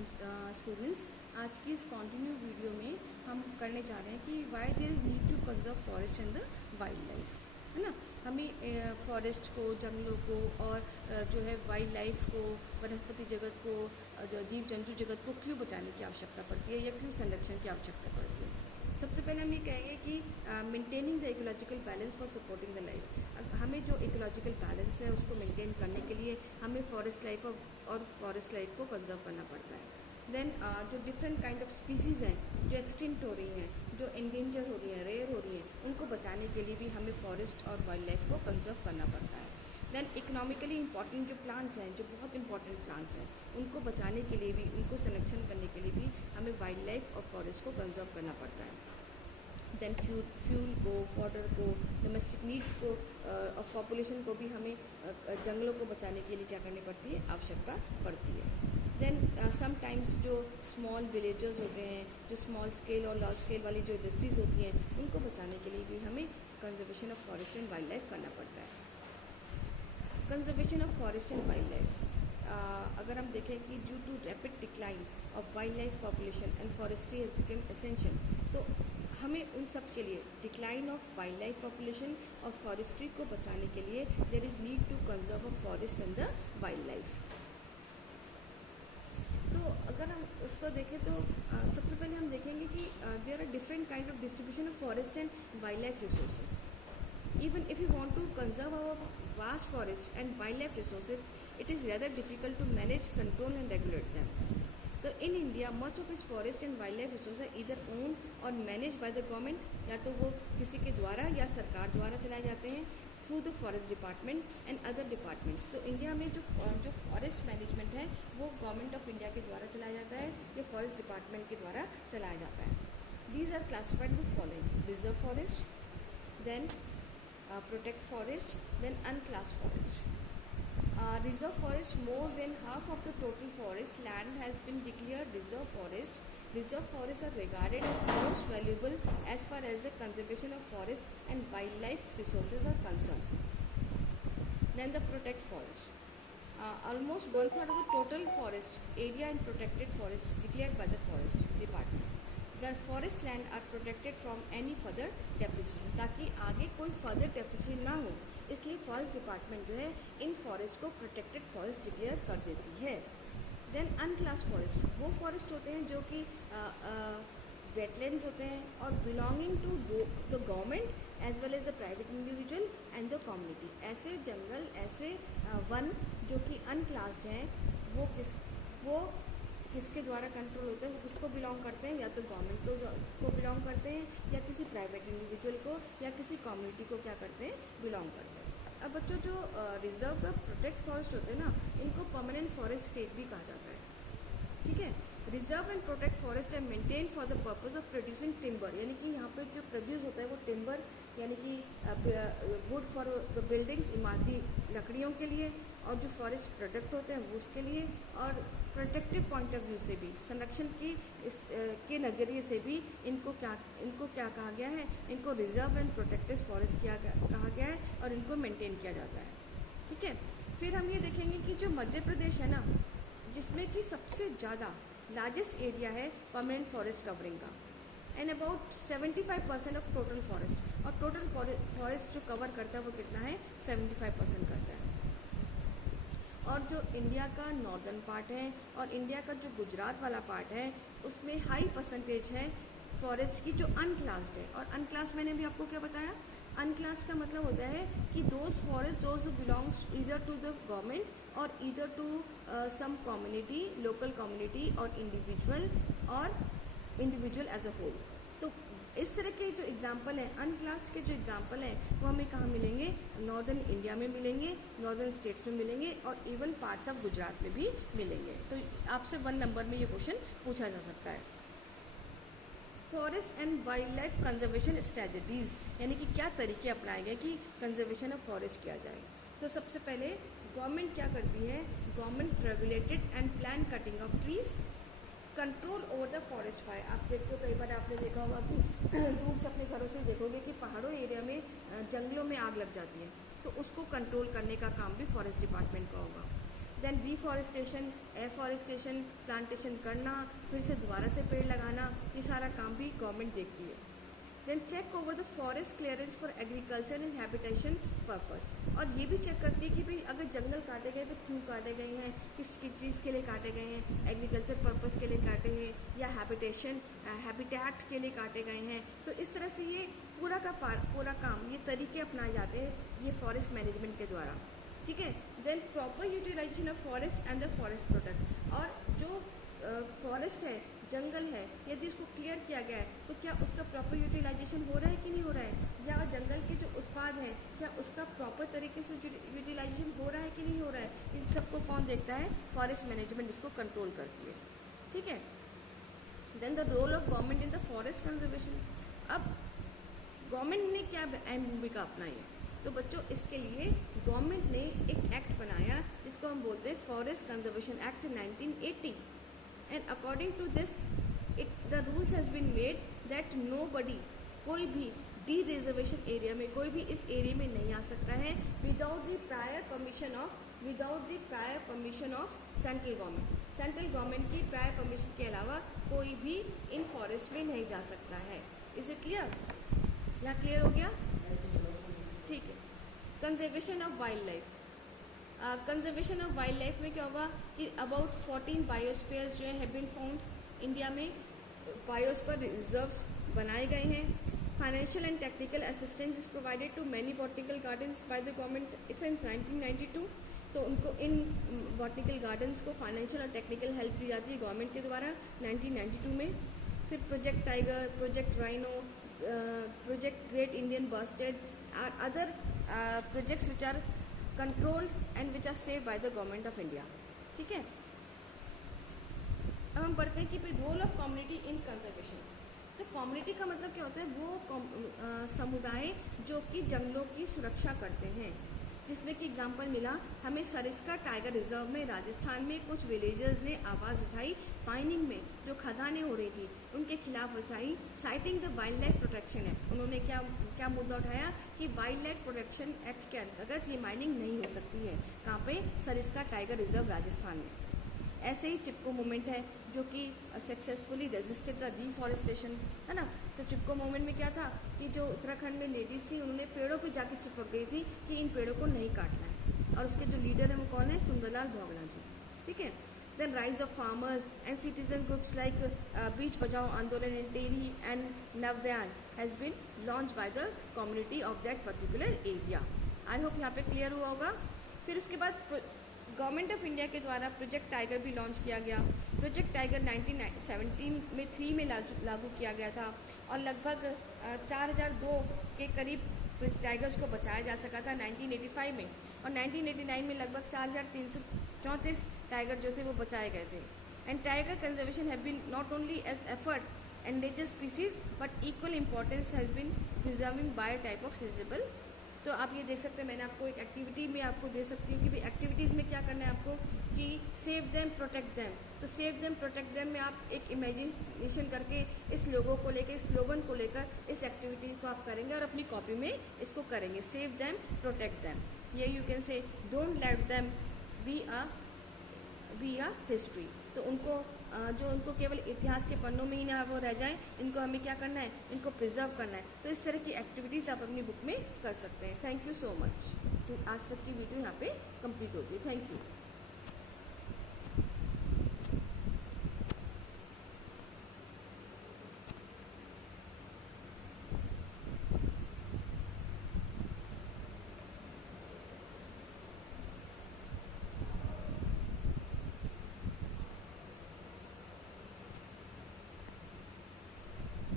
Students, आज की इस कॉन्टिन्यू वीडियो में हम करने जा रहे हैं कि why there is need to conserve forest and the wildlife, है ना। हमें फॉरेस्ट को, जंगलों को और जो है वाइल्ड लाइफ को, वनस्पति जगत को, जीव जंतु जगत को क्यों बचाने की आवश्यकता पड़ती है या क्यों संरक्षण की आवश्यकता पड़ती है। सबसे पहले हम ये कहेंगे कि maintaining the ecological balance for supporting the life. हमें जो इकोलॉजिकल बैलेंस है उसको मेंटेन करने के लिए हमें फॉरेस्ट लाइफ और फॉरेस्ट लाइफ को कंजर्व करना पड़ता है। देन जो डिफरेंट काइंड ऑफ स्पीसीज़ हैं जो एक्सटिंक्ट हो रही हैं, जो एंडेंजर हो रही हैं, रेयर हो रही हैं, उनको बचाने के लिए भी हमें फॉरेस्ट और वाइल्ड लाइफ को कंजर्व करना पड़ता है। देन इकोनॉमिकली इंपॉर्टेंट जो प्लांट्स हैं, जो बहुत इंपॉर्टेंट प्लांट्स हैं, उनको बचाने के लिए भी, उनको संरक्षण करने के लिए भी हमें वाइल्ड लाइफ और फॉरेस्ट को कंजर्व करना पड़ता है। देन फ्यूल को, वाटर को, डोमेस्टिक नीड्स को और पॉपुलेशन को भी हमें जंगलों को बचाने के लिए क्या करनी पड़ती है, आवश्यकता पड़ती है। देन समटाइम्स जो स्मॉल विलेजेस होते हैं, जो स्मॉल स्केल और लार्ज स्केल वाली जो इंडस्ट्रीज़ होती हैं, उनको बचाने के लिए भी हमें conservation of forest and wildlife करना पड़ता है। Conservation of forest and wildlife, अगर हम देखें कि due to rapid decline of wildlife population and forestry has become essential, तो हमें उन सब के लिए, decline of wildlife population और फॉरेस्ट्री को बचाने के लिए there is need to conserve a forest and the wildlife. तो अगर हम उसको देखें तो सबसे पहले हम देखेंगे कि there are different kind of distribution of forest and wildlife resources. Even if we want to conserve our vast forest and wildlife resources, it is rather difficult to manage, control and regulate them. So in India, much of its forest and wildlife resources are either owned or managed by the government, या तो वो किसी के द्वारा या सरकार द्वारा चलाए जाते हैं through the forest department and other departments. तो इंडिया में जो फॉरेस्ट मैनेजमेंट है वो गवर्नमेंट ऑफ इंडिया के द्वारा चलाया जाता है या फॉरेस्ट डिपार्टमेंट के द्वारा चलाया जाता है। These are classified with following: reserve forest, then protect forest, then unclassed forest. Reserve forest, more than half of the total forest land has been declared reserve forest. Reserve forests are regarded as most valuable as far as the conservation of forest and wildlife resources are concerned. Then the protect forest. Almost 1/3 of the total forest area in protected forest declared by the forest department. The forest land are protected from any further depreciation, ताकि आगे कोई further depreciation ना हो, इसलिए forest department जो है इन forest को प्रोटेक्टेड फॉरेस्ट डिक्लेयर कर देती है। देन अनक्लास फॉरेस्ट, वो फॉरेस्ट होते हैं जो कि वेटलैंड्स होते हैं और belonging to the government as well as the private individual and the community. ऐसे जंगल, ऐसे वन जो कि अनक्लास्ड हैं, वो किसके द्वारा कंट्रोल होते हैं, वो किसको बिलोंग करते हैं, या तो गवर्नमेंट को बिलोंग करते हैं या किसी प्राइवेट इंडिविजुअल को या किसी कम्युनिटी को क्या करते हैं, बिलोंग करते हैं। अब बच्चों, जो रिजर्व और प्रोटेक्ट फॉरेस्ट होते हैं ना, इनको परमानेंट फॉरेस्ट स्टेट भी कहा जाता है, ठीक है। रिजर्व एंड प्रोटेक्ट फॉरेस्ट है maintain for the purpose of producing timber, यानी कि यहाँ पे जो प्रोड्यूस होता है वो टिम्बर यानी कि वुड फॉर द बिल्डिंग्स, इमारती लकड़ियों के लिए, और जो फॉरेस्ट प्रोडक्ट होते हैं वो उसके लिए, और प्रोटेक्टिव पॉइंट ऑफ व्यू से भी, संरक्षण की के नज़रिए से भी इनको क्या कहा गया है, इनको रिजर्व एंड प्रोटेक्टेड फॉरेस्ट कहा गया है और इनको मेंटेन किया जाता है, ठीक है। फिर हम ये देखेंगे कि जो मध्य प्रदेश है ना, जिसमें कि सबसे ज़्यादा लार्जेस्ट एरिया है परमानेंट फॉरेस्ट कवरिंग का, and about 75% of total forest, और टोटल फॉरेस्ट जो कवर करता है वो कितना है, 75% करता है। और जो इंडिया का नॉर्दर्न पार्ट है और इंडिया का जो गुजरात वाला पार्ट है, उसमें हाई परसेंटेज है फॉरेस्ट की जो अनक्लास्ड है। और अनक्लास्ड मैंने भी आपको क्या बताया, अनक्लास्ड का मतलब होता है कि those forest those belongs either to the government और either to some community, local community और इंडिविजुअल एज अ होल। तो इस तरह के जो एग्जाम्पल हैं, अनक्लास के जो एग्जाम्पल हैं, वो हमें कहाँ मिलेंगे, नॉर्दर्न इंडिया में मिलेंगे, नॉर्दर्न स्टेट्स में मिलेंगे और इवन पार्ट्स ऑफ गुजरात में भी मिलेंगे। तो आपसे 1 नंबर में ये क्वेश्चन पूछा जा सकता है। Forest and wildlife conservation strategies, यानी कि क्या तरीके अपनाए गए कि कंजर्वेशन ऑफ फॉरेस्ट किया जाए। तो सबसे पहले गवर्नमेंट क्या करती है, government regulated and plan cutting of trees, control over the forest fire. आप देखते हो कई बार आपने देखा होगा कि दूर से अपने घरों से देखोगे कि पहाड़ों एरिया में जंगलों में आग लग जाती है, तो उसको कंट्रोल करने का काम भी फॉरेस्ट डिपार्टमेंट का होगा। देन रिफॉरेस्टेशन, एफॉरेस्टेशन, प्लांटेशन करना, फिर से दोबारा से पेड़ लगाना, ये सारा काम भी गवर्नमेंट देखती है। Then check over the forest clearance for agriculture and habitation purpose, और ये भी चेक करती है कि भाई अगर जंगल काटे गए तो क्यों काटे गए हैं, किस चीज़ के लिए काटे गए हैं, एग्रीकल्चर पर्पस के लिए काटे हैं या हैबिटेट के लिए काटे गए हैं। तो इस तरह से ये पूरा काम, ये तरीके अपनाए जाते हैं ये फॉरेस्ट मैनेजमेंट के द्वारा, ठीक है। Then proper utilization of forest and the forest product, और जो फॉरेस्ट है, जंगल है, यदि उसको क्लियर किया गया है तो क्या उसका प्रॉपर यूटिलाइजेशन हो रहा है कि नहीं हो रहा है, या जंगल के जो उत्पाद हैं क्या उसका प्रॉपर तरीके से यूटिलाइजेशन हो रहा है कि नहीं हो रहा है, इस सबको कौन देखता है, फॉरेस्ट मैनेजमेंट इसको कंट्रोल करती है, ठीक है। Then the role of government in the forest conservation, अब गवर्नमेंट ने क्या अहम भूमिका अपनाई है, तो बच्चों इसके लिए गवर्नमेंट ने एक एक्ट बनाया जिसको हम बोलते हैं forest conservation act 1980, and according to this the rules has been made that nobody, कोई भी डी रिजर्वेशन एरिया में, कोई भी इस एरिया में नहीं आ सकता है without the prior permission of central government. Central government की प्रायर परमिशन के अलावा कोई भी इन फॉरेस्ट में नहीं जा सकता है। Is it clear? यहाँ क्लियर हो गया? ठीक है। Conservation of wildlife, conservation of wildlife में क्या होगा कि अबाउट 14 बायोस्फीयर्स जो है बीन फाउंड इंडिया में, बायोस्फीयर रिजर्व्स बनाए गए हैं। Financial and technical assistance is provided to many botanical gardens by the government it's in 1992, तो उनको इन बॉटनिकल गार्डन्स को फाइनेंशियल और टेक्निकल हेल्प दी जाती है गवर्नमेंट के द्वारा 1992 में। फिर project tiger, project rhino, project great Indian bustard are other projects which are controlled and which are save by the government of India, ठीक है। अब हम पढ़ते हैं कि फिर role of community in conservation. तो कम्युनिटी का मतलब क्या होता है, वो समुदाय जो कि जंगलों की सुरक्षा करते हैं, जिसमें कि एग्जांपल मिला हमें सरिस्का टाइगर रिजर्व में राजस्थान में कुछ विलेजर्स ने आवाज़ उठाई माइनिंग में जो खदानें हो रही थी उनके खिलाफ उठाई, citing the wildlife protection act. उन्होंने क्या मुद्दा उठाया कि वाइल्ड लाइफ प्रोटेक्शन एक्ट के अंतर्गत ये माइनिंग नहीं हो सकती है। कहाँ पे? सरिस्का टाइगर रिजर्व राजस्थान में। ऐसे ही चिपको मूवमेंट है जो कि सक्सेसफुली रजिस्टर्ड द डिफॉरेस्टेशन, है ना। तो चिपको मूवमेंट में क्या था कि जो उत्तराखंड में लेडीज़ थी उन्होंने पेड़ों पे जाके चिपक गई थी कि इन पेड़ों को नहीं काटना है, और उसके जो लीडर हैं वो कौन है? सुंदरलाल भोगला जी, ठीक है। Then rise of farmers and citizen groups like Beej Bachao Andolan in Tehri and Navdanya has been launch by the community of that particular area. I hope यहाँ पे क्लियर हुआ होगा। फिर उसके बाद गवर्नमेंट ऑफ इंडिया के द्वारा प्रोजेक्ट टाइगर भी लॉन्च किया गया। प्रोजेक्ट टाइगर 1917 में 3 में लागू किया गया था, और लगभग 4002 के करीब टाइगर्स को बचाया जा सका था 1985 में, और 1989 में लगभग 4334 टाइगर जो थे वो बचाए गए थे। And tiger conservation have been not only as effort endangered species but equal importance has been preserving by type of seasonable. तो आप ये देख सकते हैं, मैंने आपको एक एक्टिविटी में आपको दे सकती हूँ कि भाई एक्टिविटीज़ में क्या करना है आपको कि सेव देम प्रोटेक्ट देम। तो सेव देम प्रोटेक्ट देम में आप एक इमेजिनेशन करके इस लोगों को लेकर, इस स्लोगन को लेकर इस एक्टिविटी को आप करेंगे और अपनी कॉपी में इसको करेंगे, सेव देम प्रोटेक्ट देम। ये you can say don't let them be a history. तो उनको जो उनको केवल इतिहास के पन्नों में ही ना वो रह जाए, इनको हमें क्या करना है, इनको प्रिजर्व करना है। तो इस तरह की एक्टिविटीज़ आप अपनी बुक में कर सकते हैं। Thank you so much. तो आज तक की वीडियो यहाँ पे कंप्लीट होती है। Thank you.